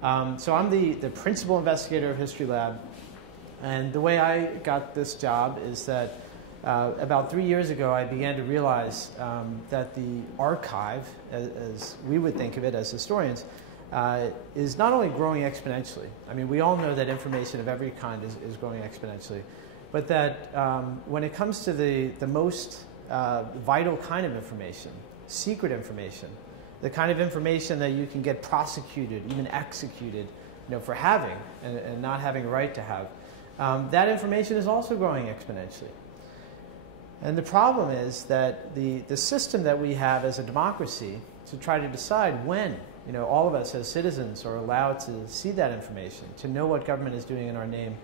So I'm the principal investigator of History Lab, and the way I got this job is that about 3 years ago I began to realize that the archive, as we would think of it as historians, is not only growing exponentially. I mean, we all know that information of every kind is growing exponentially, but that when it comes to the most vital kind of information, secret information, the kind of information that you can get prosecuted, even executed, for having and not having a right to have, that information is also growing exponentially. And the problem is that the system that we have as a democracy to try to decide when, all of us as citizens are allowed to see that information, to know what government is doing in our name,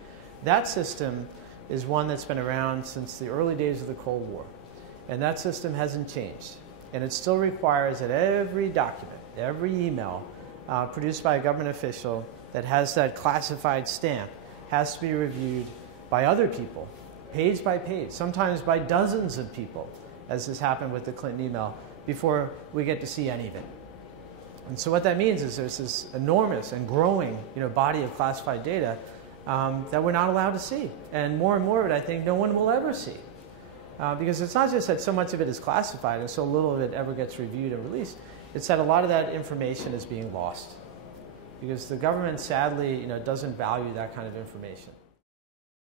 that system is one that's been around since the early days of the Cold War. And that system hasn't changed. And it still requires that every document, every email produced by a government official that has that classified stamp has to be reviewed by other people, page by page, sometimes by dozens of people, as has happened with the Clinton email, before we get to see any of it. And so what that means is there's this enormous and growing body of classified data that we're not allowed to see. And more of it, I think, no one will ever see. Because it's not just that so much of it is classified and so little of it ever gets reviewed or released. It's that a lot of that information is being lost. Because the government, sadly, doesn't value that kind of information.